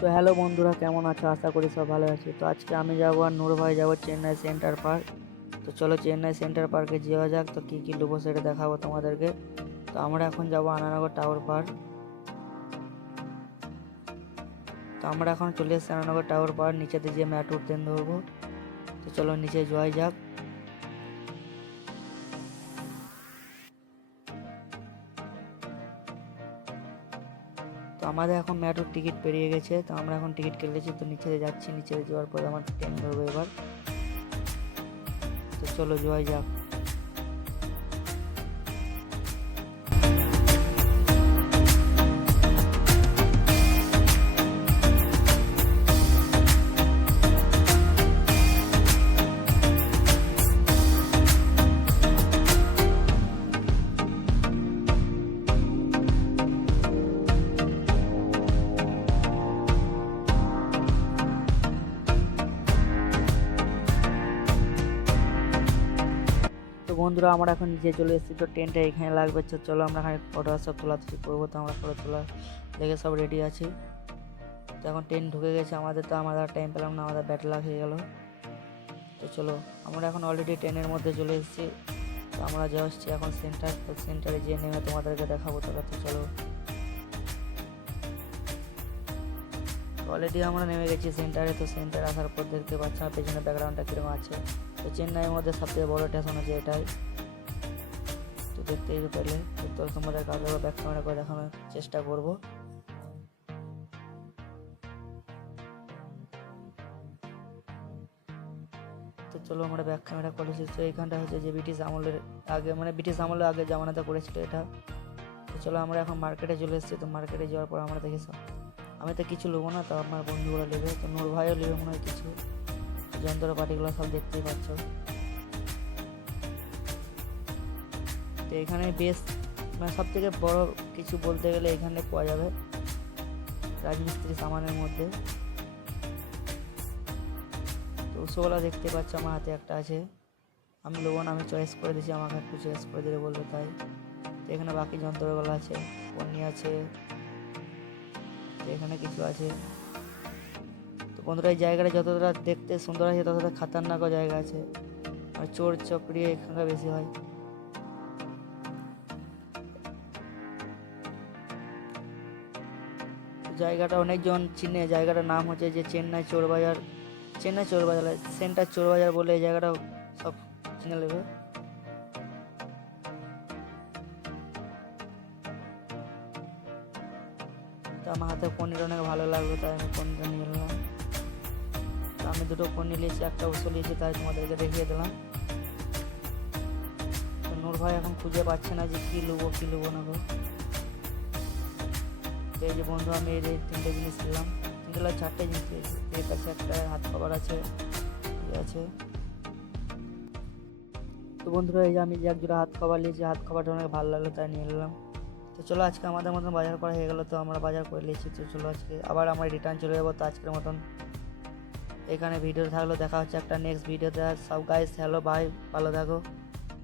তো হ্যালো বন্ধুরা, কেমন আছো? আশা করি সব ভালো আছে। তো আজকে আমি যাবো আর নূর ভাই যাবো চেন্নাই সেন্টার পার্ক। তো চলো চেন্নাই সেন্টার পার্কে যাওয়া যাক। তো কী কী নেবো সেটা দেখাবো তোমাদেরকে। তো আমরা এখন যাবো আনানগর টাওয়ার পার্ক। তো আমরা এখন চলে এসেছি আনানগর টাওয়ার পার্ক, নিচেতে গিয়ে ম্যাট উঠতে ধরবো। তো চলো নিচে যাওয়াই যাক। তো আমাদের এখন ম্যাটুর টিকিট পেরিয়ে গেছে, তো আমরা এখন টিকিট কেটেছি। তো নিচে যাচ্ছি, নিচে যাওয়ার পরে আমার ট্রেন ধরবো এবার। তো চলো যাওয়াই যাক। তো বন্ধুরা, আমরা এখন নিচে চলে এসেছি। তো ট্রেনটা এখানে লাগবে। চলো আমরা এখানে ফটো সব তোলাতুলি করবো। তো আমরা ফটো তোলা লেগে সব রেডি আছি। তো এখন ট্রেন ঢুকে গেছে আমাদের। তো আমাদের টাইম পেলাম না, আমাদের ব্যাড লাক হয়ে গেল। তো চলো আমরা এখন অলরেডি ট্রেনের মধ্যে চলে এসেছি। তো আমরা যাচ্ছি এখন সেন্টার। তো সেন্টারে যেয়ে নেমে তোমাদেরকে দেখাবো। তো চলো, অলরেডি আমরা নেমে গেছি সেন্টারে। তো সেন্টারে আসার পর দেখতে পাচ্ছি আমার পেছনে ব্যাকগ্রাউন্ডটা কীরকম আছে। তো চেন্নাইয়ের মধ্যে সবথেকে বড় স্টেশন আছে এটাই। তো দেখতেই পেলে। তো তোমাদের কাছে ব্যাক ক্যামেরা করে দেখানোর চেষ্টা করবো। তো চলো আমরা ব্যাক ক্যামেরা করেছি। তো এইখানটা হচ্ছে যে ব্রিটিশ আমলের আগে, মানে ব্রিটিশ আমলের আগে জামানাতে করেছিল এটা। তো চলো আমরা এখন মার্কেটে চলে এসেছি। তো মার্কেটে যাওয়ার পর আমরা দেখি আমি তো কিছু নেবো না, তো আমার বন্ধুগুলো নেবে। তো নূর ভাইও নেবে মনে হয় কিছু যন্ত্রপাতিগুলো সব দেখতেই পাচ্ছ। তো এখানে বেশ মানে সব থেকে বড় কিছু বলতে গেলে এখানে পাওয়া যাবে রাজমিস্ত্রি সামানের মধ্যে। তো ওসবগুলো দেখতে পাচ্ছ আমার হাতে একটা আছে। আমি নেবো না, আমি চয়েস করে দিয়েছি, আমাকে একটু চয়েস করে দিলে বলবে তাই। তো এখানে বাকি যন্ত্রগুলো আছে, পন্নি আছে, এখানে কিছু আছে। তো বন্ধুরা, এই জায়গাটা যতটা দেখতে সুন্দর আছে ততটা খাতারনাকও জায়গা আছে। আর চোর চপড়ি এখানকার বেশি হয়। জায়গাটা অনেকজন চিনে। জায়গাটার নাম হচ্ছে যে চেন্নাই চোর বাজার। চেন্নাই চোর বাজার, সেন্টার চোর বাজার বলে এই জায়গাটা সব চিনে নেবে। তো আমার হাতে পনির অনেক ভালো লাগবে, তাই আমি পনিরটা নিয়ে নিলাম। তো আমি দুটো পনির নিয়েছি, একটা ওষুধ নিয়েছি, তাই তোমাদেরকে দেখিয়ে দিলাম। তো নূর ভাই এখন খুঁজে পাচ্ছে না যে কী নেবো না গো। তো এই যে বন্ধু, আমি এই তিনটে জিনিস নিলাম। চারটে জিনিস পেয়েছি। এর কাছে একটা হাত কভার আছে, আছে। তো বন্ধুরা, এই যে আমি যে একজোড়া হাত কভার নিয়েছি, হাত কভারটা অনেক ভালো লাগলো তাই নিয়ে নিলাম। তো চলো আজকে আমাদের মতন বাজার করা হয়ে গেলো। তো আমরা বাজার করে নিয়েছি। তো চলো আজকে আবার আমরা রিটার্ন চলে যাবো। তো আজকের মতন এখানে ভিডিও থাকলো, দেখা হচ্ছে একটা নেক্সট ভিডিওতে। সব গাইস হ্যালো, বাই, ভালো থাকো।